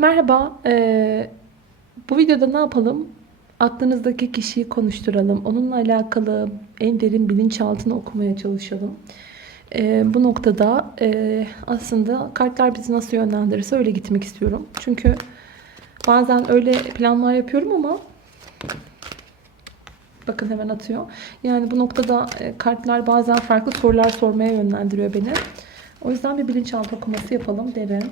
Merhaba. eee, bu videoda ne yapalım? Aklınızdaki kişiyi konuşturalım. Onunla alakalı en derin bilinçaltını okumaya çalışalım. Eee, bu noktada eee, aslında kartlar bizi nasıl yönlendirirse öyle gitmek istiyorum. Çünkü bazen öyle planlar yapıyorum ama bakın hemen atıyor. Yani bu noktada e, kartlar bazen farklı sorular sormaya yönlendiriyor beni. O yüzden bir bilinçaltı okuması yapalım derin.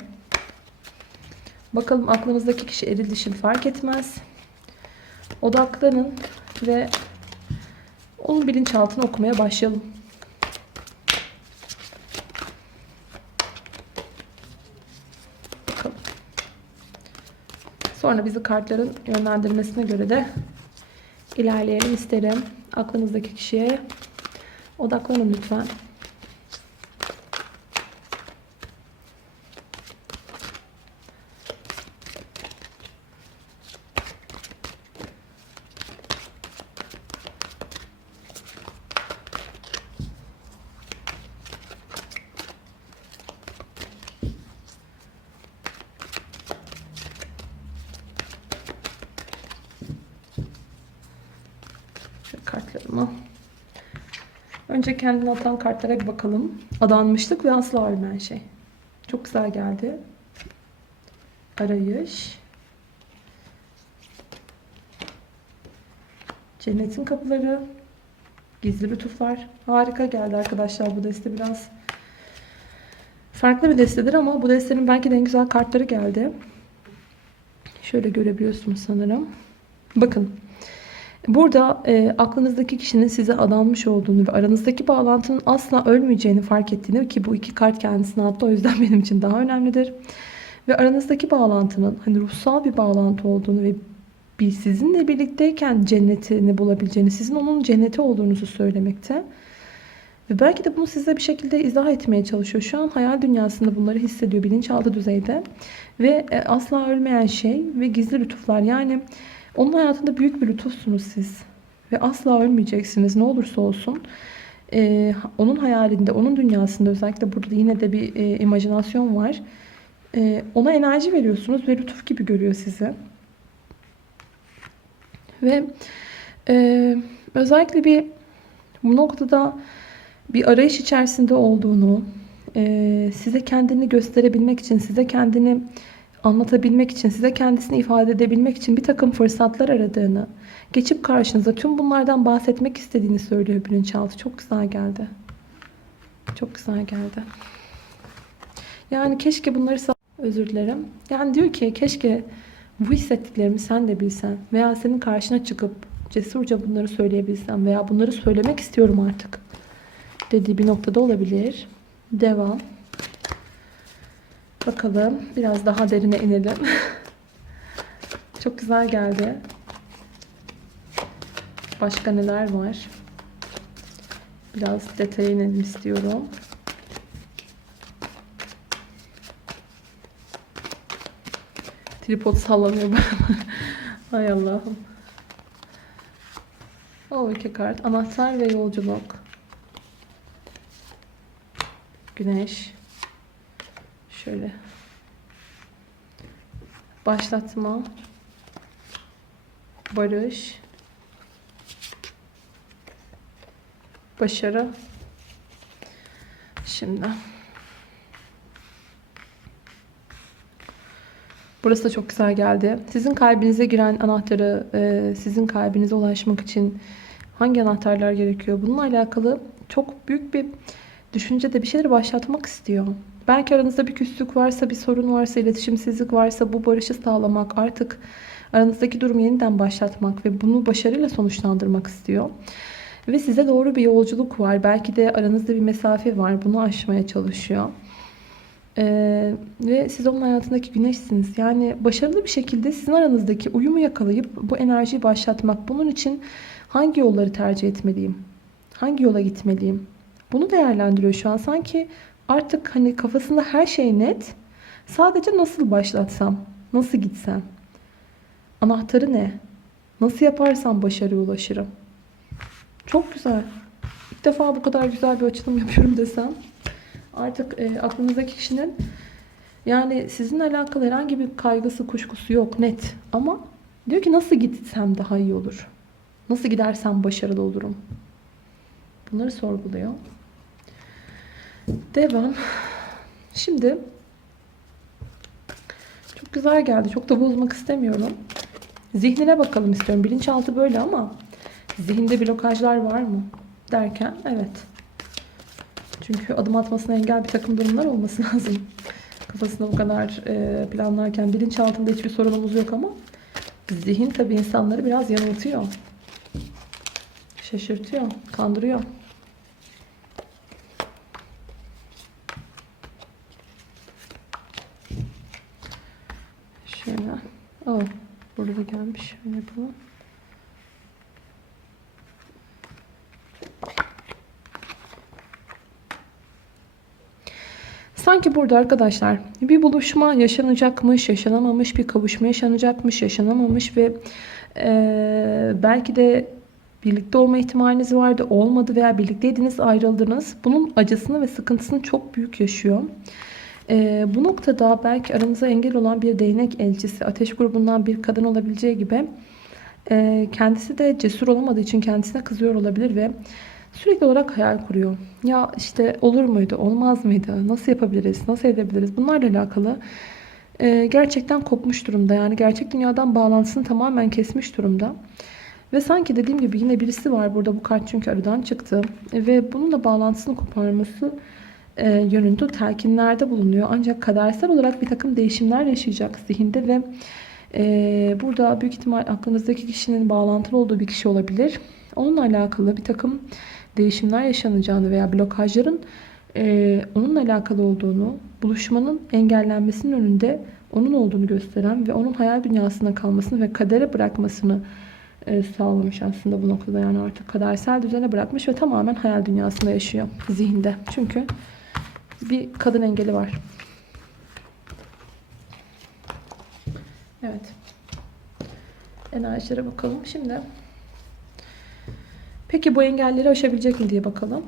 Bakalım aklınızdaki kişi eril dişil fark etmez. Odaklanın ve onun bilinçaltını okumaya başlayalım. Bakalım. Sonra bizi kartların yönlendirmesine göre de ilerleyelim isterim. Aklınızdaki kişiye odaklanın lütfen. Şöyle kartlarımı. Önce kendini atan kartlara bir bakalım. Adanmışlık ve asla ölmeyen şey. Çok güzel geldi. Arayış. Cennetin kapıları. Gizli lütuflar. Harika geldi arkadaşlar bu deste biraz. Farklı bir destedir ama bu destenin belki de en güzel kartları geldi. Şöyle görebiliyorsunuz sanırım. Bakın. Burada e, aklınızdaki kişinin size adanmış olduğunu ve aranızdaki bağlantının asla ölmeyeceğini fark ettiğini ki bu iki kart kendisine attı o yüzden benim için daha önemlidir. Ve aranızdaki bağlantının hani ruhsal bir bağlantı olduğunu ve bir sizinle birlikteyken cennetini bulabileceğini, sizin onun cenneti olduğunuzu söylemekte. Ve belki de bunu size bir şekilde izah etmeye çalışıyor. Şu an hayal dünyasında bunları hissediyor bilinçaltı düzeyde. Ve e, asla ölmeyen şey ve gizli lütuflar. Yani onun hayatında büyük bir lütufsunuz siz. Ve asla ölmeyeceksiniz ne olursa olsun. Ee, onun hayalinde, onun dünyasında özellikle burada yine de bir e, imajinasyon var. Ee, ona enerji veriyorsunuz ve lütuf gibi görüyor sizi. Ve e, özellikle bir bu noktada bir arayış içerisinde olduğunu, e, size kendini gösterebilmek için, size kendini anlatabilmek için, size kendisini ifade edebilmek için bir takım fırsatlar aradığını, geçip karşınıza tüm bunlardan bahsetmek istediğini söylüyor bilinçaltı. Çok güzel geldi. Çok güzel geldi. Yani keşke bunları özür dilerim. Yani diyor ki keşke bu hissettiklerimi sen de bilsen veya senin karşına çıkıp cesurca bunları söyleyebilsem veya bunları söylemek istiyorum artık dediği bir noktada olabilir. Devam. Bakalım. Biraz daha derine inelim. Çok güzel geldi. Başka neler var? Biraz detaya inelim istiyorum. Tripod sallanıyor bana. Hay Allah'ım. O iki kart. Anahtar ve yolculuk. Güneş. Şöyle. Başlatma. Barış. Başarı. Şimdi. Burası da çok güzel geldi. Sizin kalbinize giren anahtarı, e, sizin kalbinize ulaşmak için hangi anahtarlar gerekiyor? Bununla alakalı çok büyük bir düşüncede bir şeyleri başlatmak istiyor. Belki aranızda bir küslük varsa, bir sorun varsa, iletişimsizlik varsa bu barışı sağlamak, artık aranızdaki durumu yeniden başlatmak ve bunu başarıyla sonuçlandırmak istiyor. Ve size doğru bir yolculuk var. Belki de aranızda bir mesafe var. Bunu aşmaya çalışıyor. Ee, ve siz onun hayatındaki güneşsiniz. Yani başarılı bir şekilde sizin aranızdaki uyumu yakalayıp bu enerjiyi başlatmak. Bunun için hangi yolları tercih etmeliyim? Hangi yola gitmeliyim? Bunu değerlendiriyor şu an. Sanki artık hani kafasında her şey net. Sadece nasıl başlatsam? Nasıl gitsem? Anahtarı ne? Nasıl yaparsam başarıya ulaşırım? Çok güzel. İlk defa bu kadar güzel bir açılım yapıyorum desem. Artık e, aklınızdaki kişinin Yani sizinle alakalı herhangi bir kaygısı, kuşkusu yok net. Ama diyor ki nasıl gitsem daha iyi olur. Nasıl gidersem başarılı olurum. Bunları sorguluyor. Devam. Şimdi çok güzel geldi. Çok da bozmak istemiyorum. Zihnine bakalım istiyorum. Bilinçaltı böyle ama zihinde blokajlar var mı? Derken evet. Çünkü adım atmasına engel bir takım durumlar olması lazım. Kafasında bu kadar e, planlarken bilinçaltında hiçbir sorunumuz yok ama zihin tabii insanları biraz yanıltıyor. Şaşırtıyor, kandırıyor. Şöyle. Oh, burada da gelmiş. Şöyle yapalım. Sanki burada arkadaşlar bir buluşma yaşanacakmış, yaşanamamış, bir kavuşma yaşanacakmış, yaşanamamış ve eee, belki de birlikte olma ihtimaliniz vardı, olmadı veya birlikteydiniz, ayrıldınız. Bunun acısını ve sıkıntısını çok büyük yaşıyor. Eee, bu noktada belki aranıza engel olan bir değnek elçisi, ateş grubundan bir kadın olabileceği gibi eee, kendisi de cesur olamadığı için kendisine kızıyor olabilir ve sürekli olarak hayal kuruyor. Ya işte olur muydu, olmaz mıydı, nasıl yapabiliriz, nasıl edebiliriz bunlarla alakalı eee, gerçekten kopmuş durumda. Yani gerçek dünyadan bağlantısını tamamen kesmiş durumda. Ve sanki dediğim gibi yine birisi var burada bu kart çünkü aradan çıktı. Ve bununla bağlantısını koparması e, yönünde telkinlerde bulunuyor. Ancak kadersel olarak bir takım değişimler yaşayacak zihinde ve e, burada büyük ihtimal aklınızdaki kişinin bağlantılı olduğu bir kişi olabilir. Onunla alakalı bir takım değişimler yaşanacağını veya blokajların e, onunla alakalı olduğunu, buluşmanın engellenmesinin önünde onun olduğunu gösteren ve onun hayal dünyasına kalmasını ve kadere bırakmasını e, sağlamış aslında bu noktada. Yani artık kadersel düzene bırakmış ve tamamen hayal dünyasında yaşıyor zihinde. Çünkü bir kadın engeli var. Evet. Enerjilere bakalım. Şimdi peki bu engelleri aşabilecek mi diye bakalım.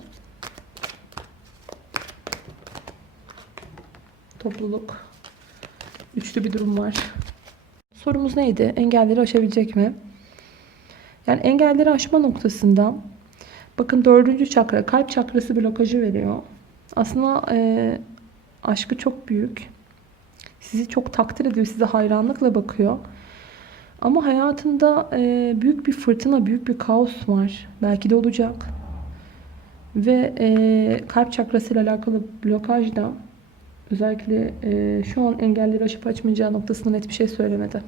Topluluk. Üçlü bir durum var. Sorumuz neydi? Engelleri aşabilecek mi? Yani engelleri aşma noktasında bakın dördüncü çakra, kalp çakrası blokajı veriyor. Aslında e, aşkı çok büyük. Sizi çok takdir ediyor, size hayranlıkla bakıyor. Ama hayatında e, büyük bir fırtına, büyük bir kaos var. Belki de olacak. Ve e, kalp çakrası ile alakalı blokaj da özellikle e, şu an engelleri aşıp açmayacağı noktasında net bir şey söylemedi.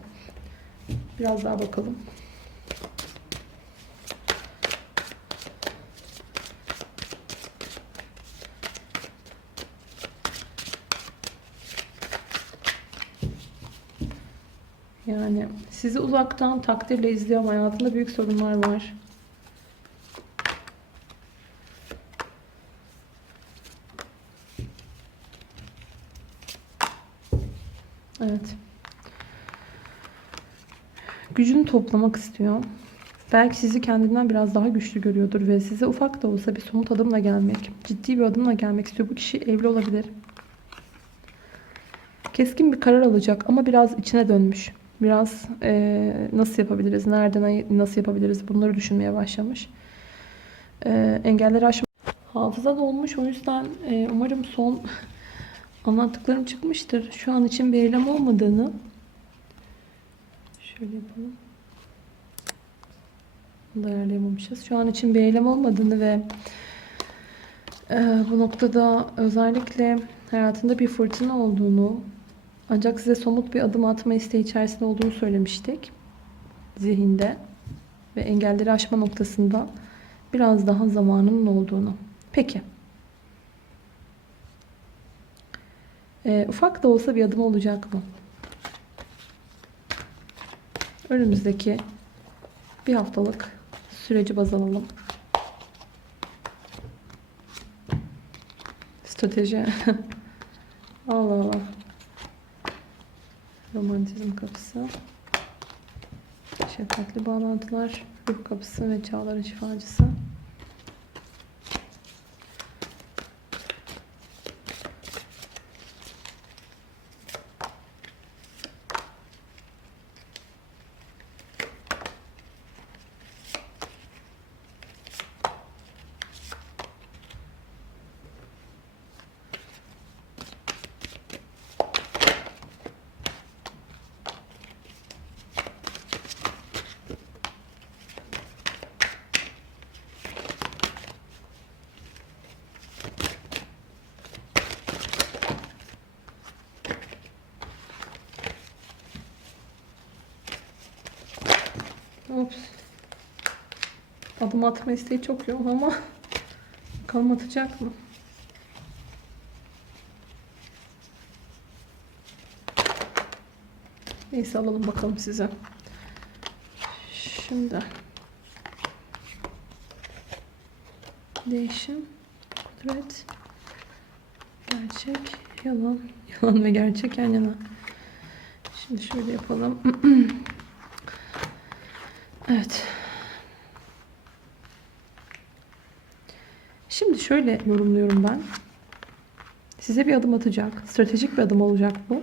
Biraz daha bakalım. Yani sizi uzaktan takdirle izliyorum. Hayatında büyük sorunlar var. Evet. Gücünü toplamak istiyor. Belki sizi kendinden biraz daha güçlü görüyordur ve size ufak da olsa bir somut adımla gelmek, ciddi bir adımla gelmek istiyor. Bu kişi evli olabilir. Keskin bir karar alacak ama biraz içine dönmüş. Biraz eee, nasıl yapabiliriz, nereden nasıl yapabiliriz bunları düşünmeye başlamış. Eee engelleri aşma. Hafıza dolmuş o yüzden eee, umarım son anlattıklarım çıkmıştır. Şu an için bir eylem olmadığını şöyle yapalım. Bunu da ayarlayamamışız. Şu an için bir eylem olmadığını ve eee, bu noktada özellikle hayatında bir fırtına olduğunu ancak size somut bir adım atma isteği içerisinde olduğunu söylemiştik. Zihinde ve engelleri aşma noktasında biraz daha zamanının olduğunu. Peki. Ee, ufak da olsa bir adım olacak mı? Önümüzdeki bir haftalık süreci baz alalım. Strateji. Allah Allah. Romantizm kapısı. Şefkatli bağlantılar. Ruh kapısı ve çağların şifacısı. Adım atma isteği çok yoğun ama bakalım atacak mı? Neyse alalım bakalım size. Şimdi değişim, kudret, gerçek, yalan, yalan ve gerçek yan yana. Şimdi şöyle yapalım. evet. Şimdi şöyle yorumluyorum ben. Size bir adım atacak. Stratejik bir adım olacak bu.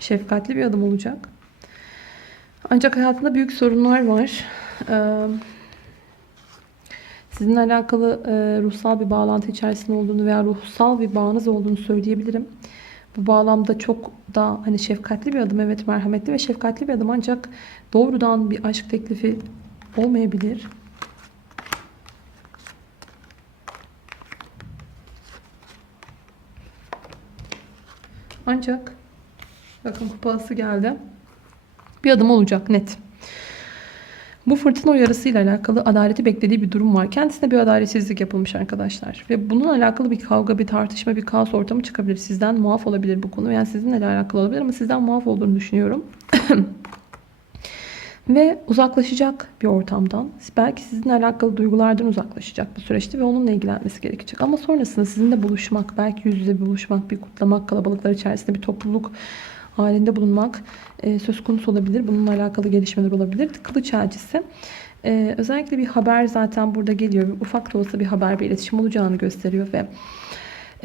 Şefkatli bir adım olacak. Ancak hayatında büyük sorunlar var. Sizinle alakalı ruhsal bir bağlantı içerisinde olduğunu veya ruhsal bir bağınız olduğunu söyleyebilirim. Bu bağlamda çok da hani şefkatli bir adım evet merhametli ve şefkatli bir adım ancak doğrudan bir aşk teklifi olmayabilir. Ancak bakın kupası geldi. Bir adım olacak net. Bu fırtına uyarısıyla alakalı adaleti beklediği bir durum var. Kendisine bir adaletsizlik yapılmış arkadaşlar. Ve bununla alakalı bir kavga, bir tartışma, bir kaos ortamı çıkabilir. Sizden muaf olabilir bu konu. Yani sizinle alakalı olabilir ama sizden muaf olduğunu düşünüyorum. ve uzaklaşacak bir ortamdan. Belki sizinle alakalı duygulardan uzaklaşacak bu süreçte ve onunla ilgilenmesi gerekecek. Ama sonrasında sizinle buluşmak, belki yüz yüze buluşmak, bir kutlamak, kalabalıklar içerisinde bir topluluk halinde bulunmak e, söz konusu olabilir. Bununla alakalı gelişmeler olabilir. Kılıç elçisi. E, özellikle bir haber zaten burada geliyor. Bir, ufak da olsa bir haber, bir iletişim olacağını gösteriyor ve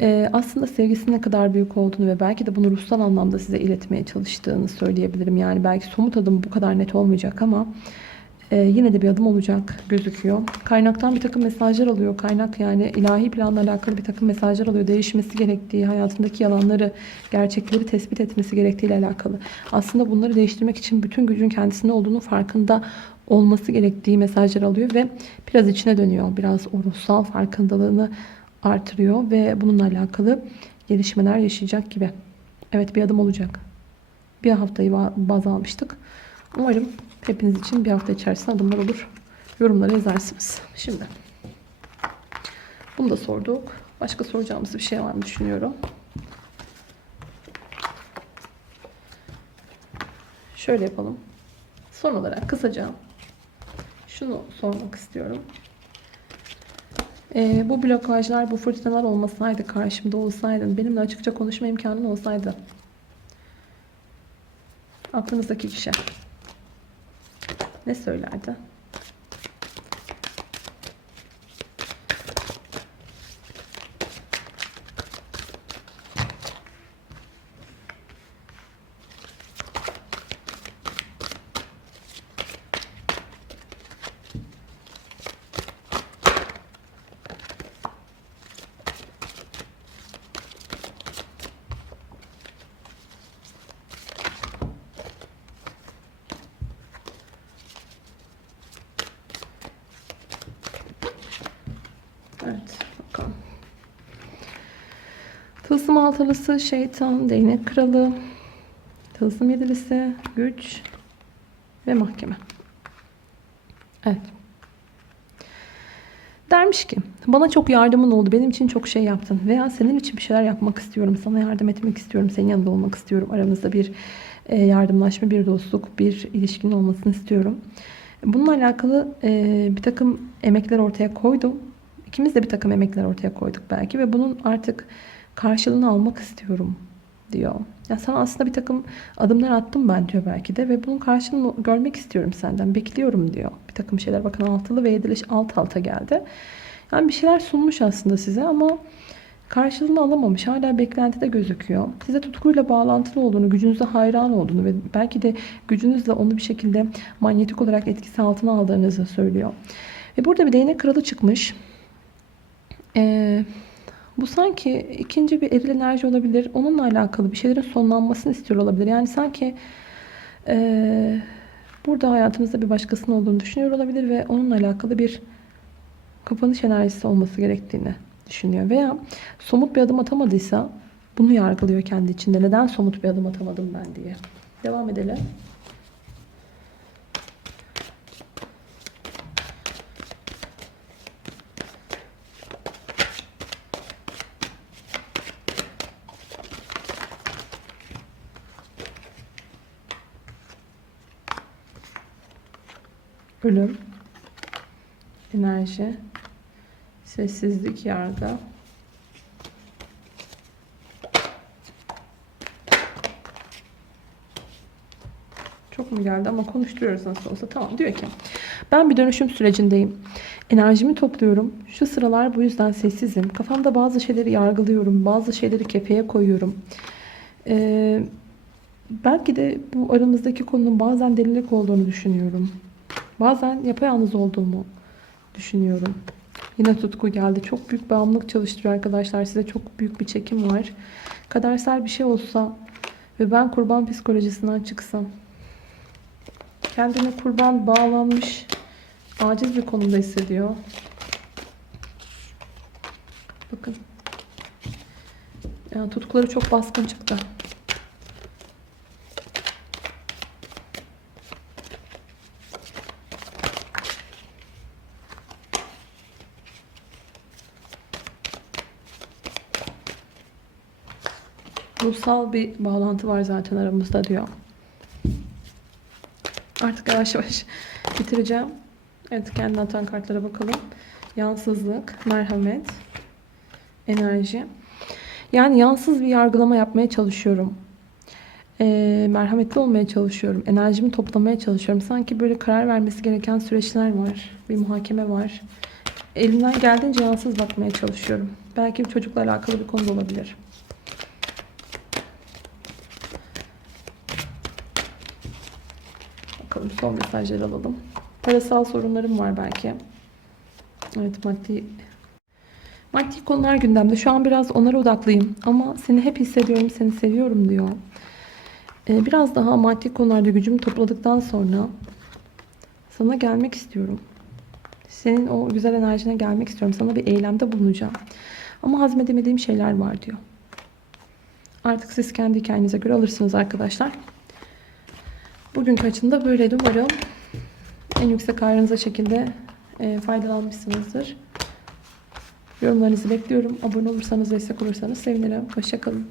e, aslında sevgisinin ne kadar büyük olduğunu ve belki de bunu ruhsal anlamda size iletmeye çalıştığını söyleyebilirim. Yani belki somut adım bu kadar net olmayacak ama e, yine de bir adım olacak gözüküyor. Kaynaktan bir takım mesajlar alıyor. Kaynak yani ilahi planla alakalı bir takım mesajlar alıyor. Değişmesi gerektiği, hayatındaki yalanları, gerçekleri tespit etmesi gerektiğiyle alakalı. Aslında bunları değiştirmek için bütün gücün kendisinde olduğunu farkında olması gerektiği mesajlar alıyor ve biraz içine dönüyor. Biraz o ruhsal farkındalığını artırıyor ve bununla alakalı gelişmeler yaşayacak gibi. Evet bir adım olacak. Bir haftayı baz almıştık. Umarım hepiniz için bir hafta içerisinde adımlar olur. Yorumlara yazarsınız. Şimdi bunu da sorduk. Başka soracağımız bir şey var mı düşünüyorum. Şöyle yapalım. Son olarak kısaca şunu sormak istiyorum. Ee, bu blokajlar, bu fırtınalar olmasaydı, karşımda olsaydın, benimle açıkça konuşma imkanın olsaydı, aklınızdaki kişi ne söylerdi? Evet bakalım. Tılsım altılısı, şeytan, değnek kralı, tılsım yedilisi, güç ve mahkeme. Evet. Dermiş ki bana çok yardımın oldu. Benim için çok şey yaptın. Veya senin için bir şeyler yapmak istiyorum. Sana yardım etmek istiyorum. Senin yanında olmak istiyorum. Aramızda bir e, yardımlaşma, bir dostluk, bir ilişkinin olmasını istiyorum. Bununla alakalı e, bir takım emekler ortaya koydum. İkimiz de bir takım emekler ortaya koyduk belki ve bunun artık karşılığını almak istiyorum diyor. Ya sana aslında bir takım adımlar attım ben diyor belki de ve bunun karşılığını görmek istiyorum senden. Bekliyorum diyor. Bir takım şeyler bakın altılı ve yedili alt alta geldi. Yani bir şeyler sunmuş aslında size ama karşılığını alamamış. Hala beklentide gözüküyor. Size tutkuyla bağlantılı olduğunu, gücünüze hayran olduğunu ve belki de gücünüzle onu bir şekilde manyetik olarak etkisi altına aldığınızı söylüyor. Ve burada bir değnek kralı çıkmış. Ee, bu sanki ikinci bir eril enerji olabilir. Onunla alakalı bir şeylerin sonlanmasını istiyor olabilir. Yani sanki e, burada hayatınızda bir başkasının olduğunu düşünüyor olabilir ve onunla alakalı bir kapanış enerjisi olması gerektiğini düşünüyor. Veya somut bir adım atamadıysa bunu yargılıyor kendi içinde. Neden somut bir adım atamadım ben diye. Devam edelim. Ölüm, enerji, sessizlik, yargı. Çok mu geldi ama konuşturuyoruz nasıl olsa. Tamam diyor ki ben bir dönüşüm sürecindeyim. Enerjimi topluyorum. Şu sıralar bu yüzden sessizim. Kafamda bazı şeyleri yargılıyorum. Bazı şeyleri kefeye koyuyorum. Ee, belki de bu aramızdaki konunun bazen delilik olduğunu düşünüyorum. Bazen yapayalnız olduğumu düşünüyorum. Yine tutku geldi. Çok büyük bağımlılık çalıştırıyor arkadaşlar. Size çok büyük bir çekim var. Kadersel bir şey olsa ve ben kurban psikolojisinden çıksam kendini kurban bağlanmış aciz bir konumda hissediyor. Bakın. Yani tutkuları çok baskın çıktı. Ruhsal bir bağlantı var zaten aramızda diyor. Artık yavaş yavaş bitireceğim. Evet kendi atan kartlara bakalım. Yansızlık, merhamet, enerji. Yani yansız bir yargılama yapmaya çalışıyorum. Ee, merhametli olmaya çalışıyorum. Enerjimi toplamaya çalışıyorum. Sanki böyle karar vermesi gereken süreçler var. Bir muhakeme var. Elimden geldiğince yansız bakmaya çalışıyorum. Belki bir çocukla alakalı bir konu olabilir. Bakalım son mesajları alalım. Parasal sorunlarım var belki. Evet maddi maddi konular gündemde. Şu an biraz onlara odaklıyım. Ama seni hep hissediyorum, seni seviyorum diyor. Ee, biraz daha maddi konularda gücümü topladıktan sonra sana gelmek istiyorum. Senin o güzel enerjine gelmek istiyorum. Sana bir eylemde bulunacağım. Ama hazmedemediğim şeyler var diyor. Artık siz kendi hikayenize göre alırsınız arkadaşlar. Bugünkü açımda böyleydi umarım. En yüksek ayrınıza şekilde e, faydalanmışsınızdır. Yorumlarınızı bekliyorum. Abone olursanız, destek olursanız sevinirim. Hoşçakalın.